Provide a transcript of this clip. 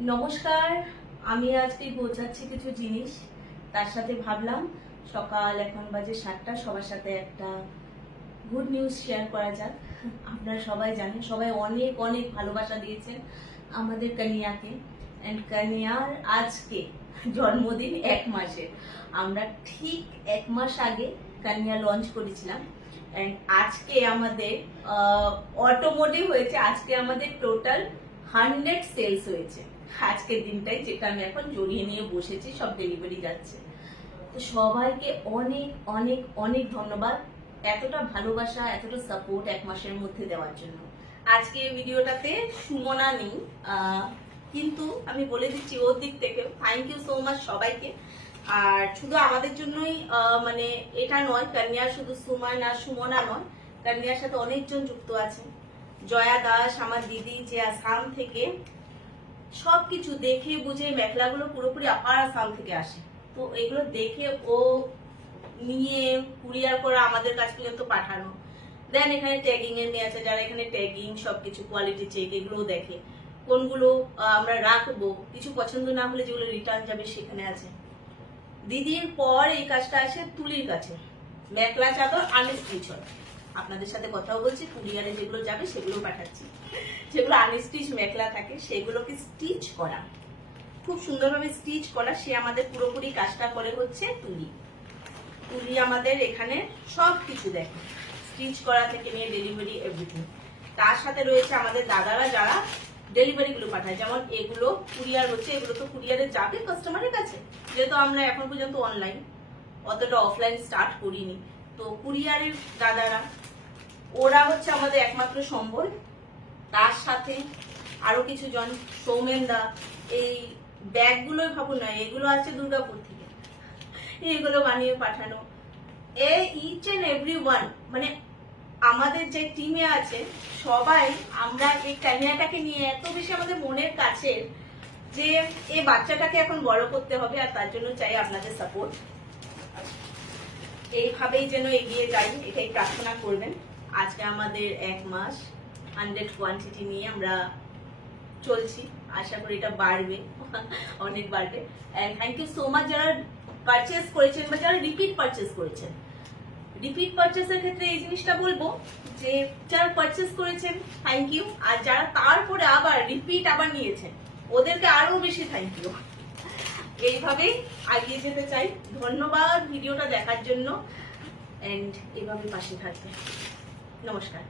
নমস্কার। আমি আজকে বোঝাচ্ছি কিছু জিনিস, তার সাথে ভাবলাম সকাল এখন বাজে 7টা, সবার সাথে একটা গুড নিউজ শেয়ার করা যাক। আপনারা সবাই জানেন, সবাই অনেক অনেক ভালোবাসা দিয়েছেন আমাদের কানিয়াকে। অ্যান্ড কানিয়ার আজকে জন্মদিন 1 মাসে। আমরা ঠিক 1 মাস আগে কানিয়া লঞ্চ করেছিলাম। অ্যান্ড আজকে আমাদের অটোমোটিভ হয়েছে, আজকে আমাদের টোটাল 100 সেলস হয়েছে আজকের দিনটাই, যেটা আমি এখন জড়িয়ে নিয়ে বসেছি, সব ডেলিভারি যাচ্ছে। তো সবাইকে অনেক অনেক অনেক ধন্যবাদ এতটা ভালোবাসা, এতটা সাপোর্ট 1 মাসের মধ্যে দেওয়ার জন্য। আজকে ভিডিওটাতে সুমনা নেই, কিন্তু আমি বলে দিচ্ছি ওর দিক থেকে থ্যাংক ইউ সো মাচ সবাইকে। আর শুধু আমাদের জন্যই মানে এটা নয়, কান্যার শুধু সুমন আর সুমনা নয়, কান্যার সাথে অনেকজন যুক্ত আছে। জয়া দাস আমার দিদি, যে আসাম থেকে সবকিছু দেখে বুঝে, মেখলাগুলো পুরোপুরি আপার আসাম থেকে আসে, তো এগুলো দেখে ও নিয়ে কুরিয়ার করে আমাদের কাছ পর্যন্ত পাঠানো। দেন এখানে ট্যাগিং এর মেয়ে আছে, যারা এখানে ট্যাগিং সবকিছু কোয়ালিটি চেক এগুলোও দেখে, কোনগুলো আমরা রাখবো, কিছু পছন্দ না হলে যেগুলো রিটার্ন যাবে সেখানে আছে। দিদির পর এই কাজটা আসে তুলির কাছে, মেখলা চাদর আনস্টিচ হয়। আপনাদের সাথে কথাও বলছি, কুরিয়ারে যেগুলো যাবে সেগুলো পাঠাচ্ছি। যেগুলো আনস্টিচ মেখলা থাকে সেগুলোকে স্টিচ করা, খুব সুন্দরভাবে স্টিচ করা, সে আমাদের পুরোপুরি কাজটা করে হচ্ছে তুলি। তুলি আমাদের এখানে সব কিছু দেখে, স্টিচ করা থেকে নিয়ে ডেলিভারি এভরিথিং। তার সাথে রয়েছে আমাদের দাদারা যারা ডেলিভারি গুলো পাঠায়, যেমন এগুলো কুরিয়ার হচ্ছে, এগুলো তো কুরিয়ারে যাবে কাস্টমারের কাছে, যেহেতু আমরা এখন পর্যন্ত অনলাইন, অতটা অফলাইন স্টার্ট করিনি। তো কুরিয়ারের দাদারা, ওরা হচ্ছে আমাদের একমাত্র সম্বল। তার সাথে আরো কিছু জন, সৌমেনদা, এই ব্যাগগুলোই ভাবুন না, এগুলো আছে দুর্গাপুর থেকে, এগুলো বানিয়ে পাঠানো। ইচ এন্ড এভরি ওয়ান, মানে আমাদের যে টিমে আছে সবাই, আমরা এই কানিয়াটাকে নিয়ে এত বেশি আমাদের মনের কাছে যে এই বাচ্চাটাকে এখন বড় করতে হবে, আর তার জন্য চাই আপনাদের সাপোর্ট। এইভাবেই যেন এগিয়ে যাই, এটাই প্রার্থনা করবেন। আজকে আমাদের 1 মাস 100 কোয়ান্টিটি নিয়ে আমরা চলছি, আশা করি এটা বাড়বে, অনেক বাড়বে। And thank you so much যারা পারচেস করেছেন বা যারা রিপিট পারচেস করেছেন। রিপিট পারচেসের ক্ষেত্রে এই জিনিসটা বলবো যে যারা পারচেস করেছেন থ্যাংক ইউ, আর যারা তারপরে আবার রিপিট আবার নিয়েছেন ওদেরকে আরো বেশি থ্যাংক ইউ। এইভাবেই এগিয়ে যেতে চাই। ধন্যবাদ ভিডিওটা দেখার জন্য, এন্ড এভাবে পাশে থাকবে। নমস্কার।